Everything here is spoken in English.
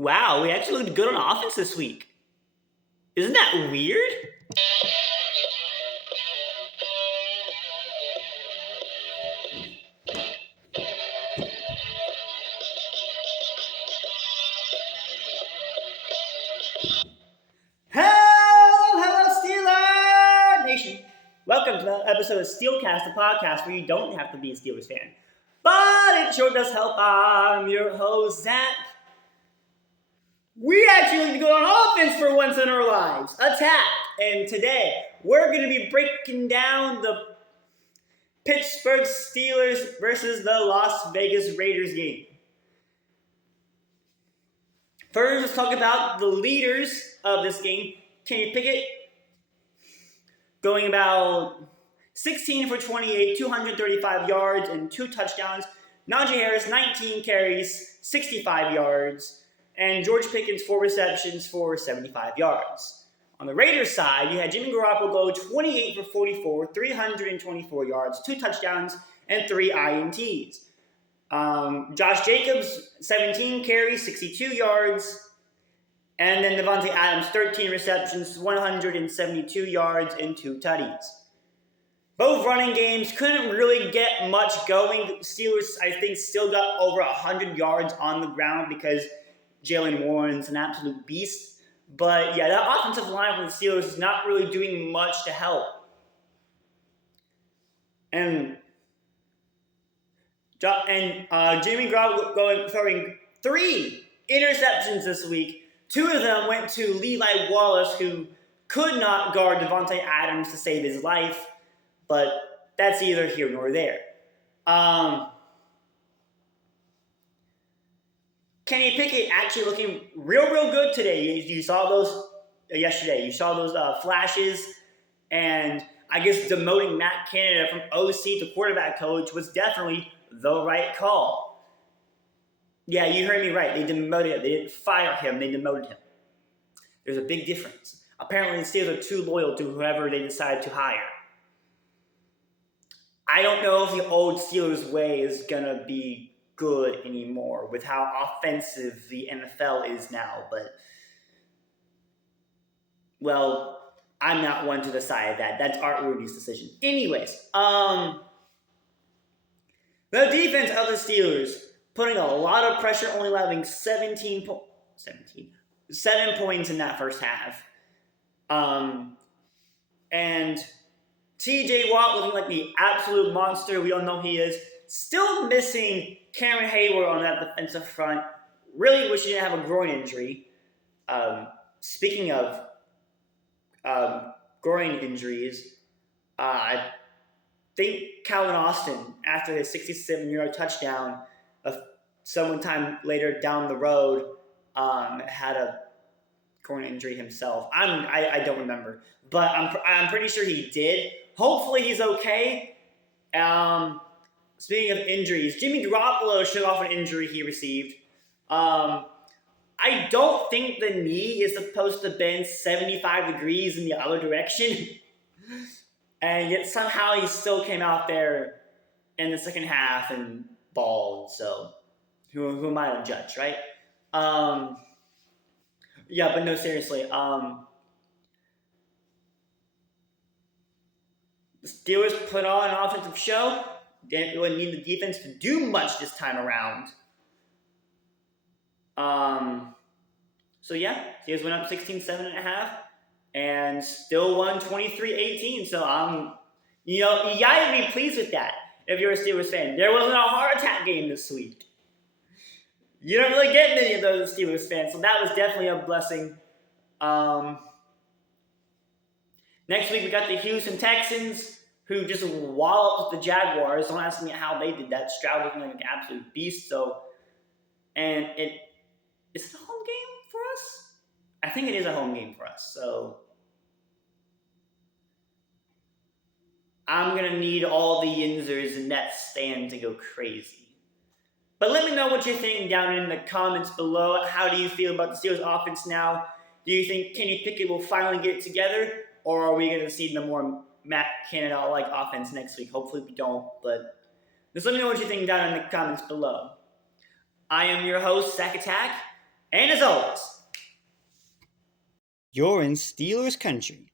Wow, we actually looked good on offense this week. Isn't that weird? Hello, Steelers Nation. Welcome to another episode of Steelcast, the podcast where you don't have to be a Steelers fan. But it sure does help. I'm your host, Zach. We actually like to go on offense for once in our lives. Attack. And today, we're going to be breaking down the Pittsburgh Steelers versus the Las Vegas Raiders game. First, let's talk about the leaders of this game. Kenny Pickett going about 16 for 28, 235 yards, and 2 touchdowns. Najee Harris, 19 carries, 65 yards. And George Pickens, 4 receptions for 75 yards. On the Raiders side, you had Jimmy Garoppolo go 28 for 44, 324 yards, 2 touchdowns, and 3 INTs. Josh Jacobs, 17 carries, 62 yards. And then Davante Adams, 13 receptions, 172 yards, and 2 tutties. Both running games couldn't really get much going. The Steelers, I think, still got over 100 yards on the ground because Jalen Warren's an absolute beast. But yeah, that offensive line for the Steelers is not really doing much to help. And Jimmy Garoppolo throwing 3 interceptions this week. 2 of them went to Levi Wallace, who could not guard Davante Adams to save his life. But that's neither here nor there. Kenny Pickett actually looking real good today. You saw those yesterday. You saw those flashes. And I guess demoting Matt Canada from OC to quarterback coach was definitely the right call. Yeah, you heard me right. They demoted him. They didn't fire him. They demoted him. There's a big difference. Apparently, the Steelers are too loyal to whoever they decide to hire. I don't know if the old Steelers way is going to be good anymore with how offensive the NFL is now. But, well, I'm not one to decide that. That's Art Rudy's decision. Anyways, the defense of the Steelers putting a lot of pressure, only allowing 7 points in that first half. And TJ Watt looking like the absolute monster we all know he is. Still missing Cameron Hayward on that defensive front. Really wish he didn't have a groin injury. Speaking of groin injuries, I think Calvin Austin, after his 67-yard touchdown, sometime later down the road, had a groin injury himself. I don't remember, but I'm pretty sure he did. Hopefully he's okay. Speaking of injuries, Jimmy Garoppolo shook off an injury he received. I don't think the knee is supposed to bend 75 degrees in the other direction. And yet somehow he still came out there in the second half and balled. So who am I to judge, right? Yeah, but no, seriously. The Steelers put on an offensive show. Didn't really need the defense to do much this time around. So yeah, Steelers went up 16-7.5 and still won 23-18. So you gotta be pleased with that if you're a Steelers fan. There wasn't a heart attack game this week. You don't really get many of those Steelers fans, so that was definitely a blessing. Next week we got the Houston Texans, who just walloped the Jaguars. Don't ask me how they did that. Stroud looking like an absolute beast. So, and is it a home game for us? I think it is a home game for us. So, I'm going to need all the Yinzers in that stand to go crazy. But let me know what you think down in the comments below. How do you feel about the Steelers offense now? Do you think Kenny Pickett will finally get it together? Or are we going to see the more Matt Canada-like offense next week? Hopefully we don't, but just let me know what you think down in the comments below. I am your host, Zach Attack, And as always, you're in Steelers country.